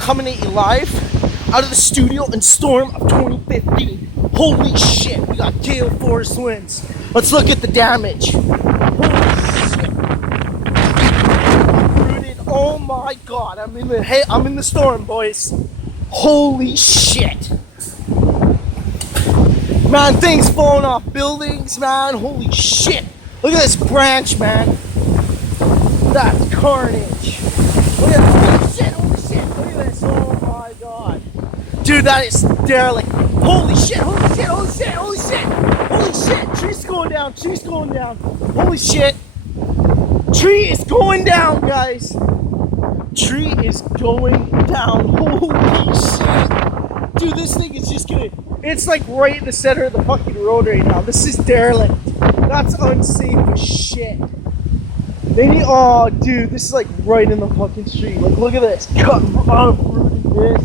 coming at you live out of the studio in storm of 2015. Holy shit, we got gale force winds. Let's look at the damage. Holy shit. Rooted. Oh my god, I'm in the storm, boys. Holy shit. Man, things falling off buildings, man. Holy shit. Look at this branch, man. That's carnage. Look at this. Holy shit. Look at this. Oh my god. Dude, that is derelict. Holy shit. Holy shit. Holy shit. Holy shit. Holy shit. Tree's going down. Tree's going down. Holy shit. Tree is going down, guys. Tree is going down. Holy shit. Dude, this thing is just gonna... It's like right in the center of the fucking road right now. This is derelict. That's unsafe as shit. They need... Oh, dude, this is like right in the fucking street. Like, look at this. Cut uprooted this.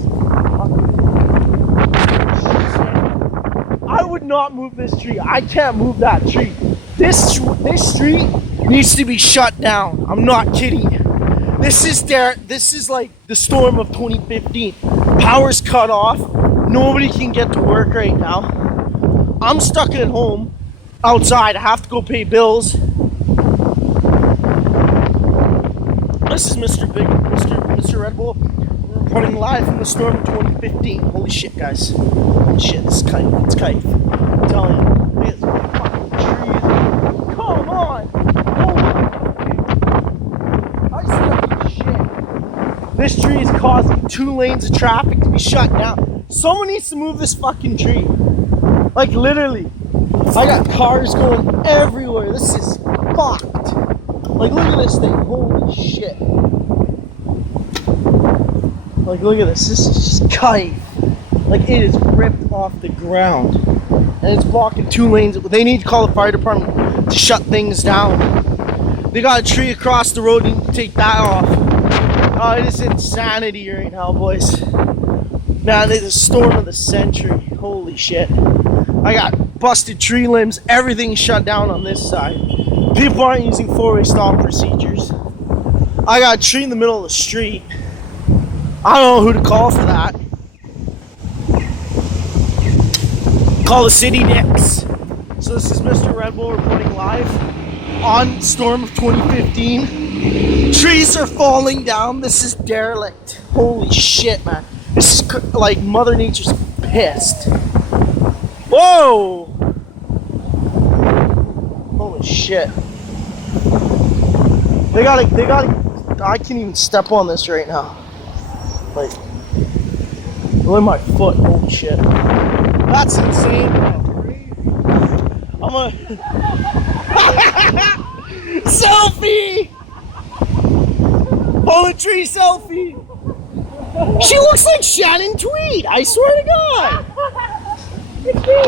I would not move this tree. I can't move that tree. This street needs to be shut down. I'm not kidding you. This is like the storm of 2015. Power's cut off. Nobody can get to work right now. I'm stuck at home outside. I have to go pay bills. This is Mr. Red Bull. We're reporting live from the storm of 2015. Holy shit, guys. Holy shit, this is kite. It's kite. I'm telling you. Look at this fucking tree. Come on. Holy shit. This tree is causing 2 lanes of traffic to be shut down. Someone needs to move this fucking tree. Like, literally. I got cars going everywhere. This is fucked. Like, look at this thing. Holy shit. Like, look at this. This is just kite. Like, it is ripped off the ground. And it's blocking 2 lanes. They need to call the fire department to shut things down. They got a tree across the road. They need to take that off. Oh, it is insanity right now, boys. Man, it's a storm of the century. Holy shit. I got busted tree limbs. Everything's shut down on this side. People aren't using 4-way stop procedures. I got a tree in the middle of the street. I don't know who to call for that. Call the city next. So this is Mr. Red Bull reporting live on storm of 2015. Trees are falling down. This is derelict. Holy shit, man. This is like Mother Nature's pissed. Whoa! Holy shit. They gotta, I can't even step on this right now. Like, look at my foot, holy shit. That's insane, man. I'm a... Selfie! Poetry selfie! She looks like Shannon Tweed, I swear to God!